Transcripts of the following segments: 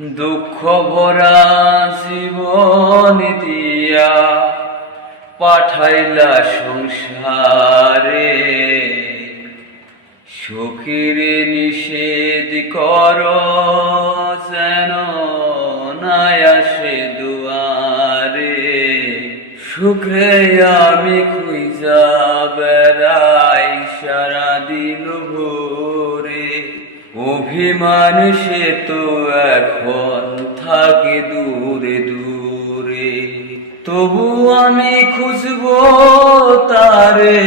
দুঃখ ভরা জীবন দিয়া পাঠাইলা সংসারে। সুখীরে নিষেধ কর যেন আসে দুয়ারে। শুক্রে আমি খুঁজা বেড়াই সারা দিন ভোরে অভিমান সে তো এখন থাকে দূরে দূরে। তবু আমি খুঁজবো তারে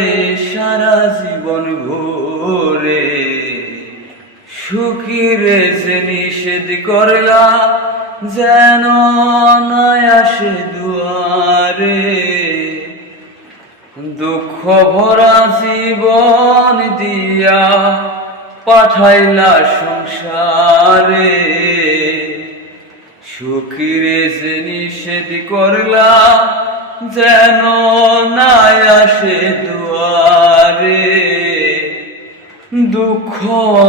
সারা জীবন ভোরে। সুখীরে যে নিষেধ করলা, যেন আসে দুয়ারে। দুঃখ ভরা জীবন দিয়া পাঠাইলা সংসারে। সুখীরে যে নিষেধ করলা, যেন নাই আসে দুয়ারে। দুঃখ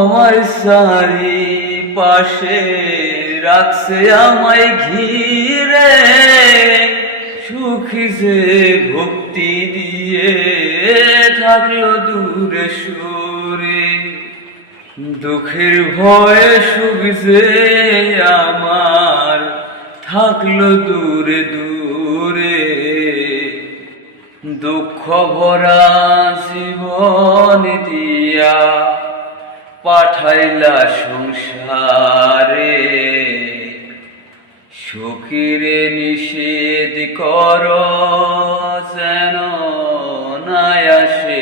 আমার সারি পাশে রাখছে আমায় ঘিরে। সুখী যে ভক্তি দিয়ে থাকল দূরে সুরে। দুঃখের ভয়ে সুখ যে আমার থাকল দূরে দূরে। দুঃখ ভরা জীবন দিয়া পাঠাইলা সংসারে। সুখীরে নিষেধ কর যেন নাই আসে